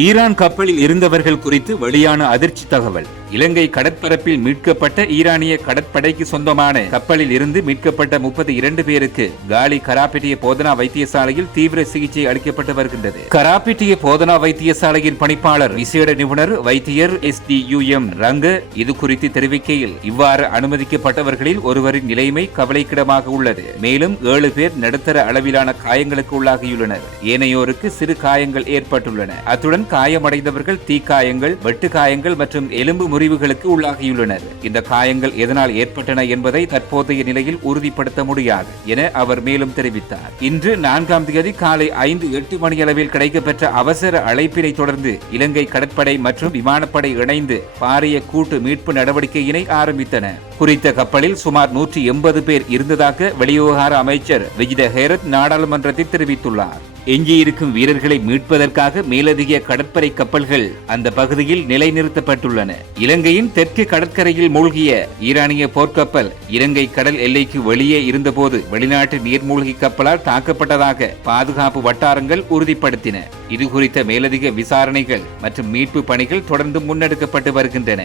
Iran கப்பலில் இருந்தவர்கள் குறித்து வெளியான அதிர்ச்சி தகவல். இலங்கை கடற்பரப்பில் மீட்கப்பட்ட ஈரானிய கடற்படைக்கு சொந்தமான கப்பலில் இருந்து மீட்கப்பட்ட 32 பேருக்கு காலி கராபிட்டிய போதனா வைத்தியசாலையில் தீவிர சிகிச்சை அளிக்கப்பட்டு வருகின்றது. கராபிட்டிய போதனா வைத்தியசாலையின் பணிப்பாளர் விசேட நிபுணர் வைத்தியர் SDUM ரங்க இது குறித்து தெரிவிக்கையில், இவ்வாறு அனுமதிக்கப்பட்டவர்களில் ஒருவரின் நிலைமை கவலைக்கிடமாக உள்ளது. மேலும் 7 பேர் நடுத்தர அளவிலான காயங்களுக்கு உள்ளாகியுள்ளனர். ஏனையோருக்கு சிறு காயங்கள் ஏற்பட்டுள்ளன. அத்துடன் காயமடைந்தவர்கள் தீக்காயங்கள், வெட்டு காயங்கள் மற்றும் எலும்பு முறிவுகளுக்கு உள்ளாகியுள்ளனர். இந்த காயங்கள் எதனால் ஏற்பட்டன என்பதை தற்போதைய நிலையில் உறுதிப்படுத்த முடியாது என அவர் மேலும் தெரிவித்தார். இன்று 4ஆம் தேதி காலை 5-8 மணியளவில் கிடைக்கப்பெற்ற அவசர அழைப்பினை தொடர்ந்து இலங்கை கடற்படை மற்றும் விமானப்படை இணைந்து பாரிய கூட்டு மீட்பு நடவடிக்கையினை ஆரம்பித்தன. குறித்த கப்பலில் சுமார் 180 பேர் இருந்ததாக வெளிவிவகார அமைச்சர் விஜித ஹேரத் நாடாளுமன்றத்தில் தெரிவித்துள்ளார். எஞ்சியிருக்கும் வீரர்களை மீட்பதற்காக மேலதிக கடற்படை கப்பல்கள் அந்த பகுதியில் நிலைநிறுத்தப்பட்டுள்ளன. இலங்கையின் தெற்கு கடற்கரையில் மூழ்கிய ஈரானிய போர்க்கப்பல் இலங்கை கடல் எல்லைக்கு வெளியே இருந்தபோது வெளிநாட்டு நீர்மூழ்கி கப்பலால் தாக்கப்பட்டதாக பாதுகாப்பு வட்டாரங்கள் உறுதிப்படுத்தின. இதுகுறித்த மேலதிக விசாரணைகள் மற்றும் மீட்பு பணிகள் தொடர்ந்து முன்னெடுக்கப்பட்டு வருகின்றன.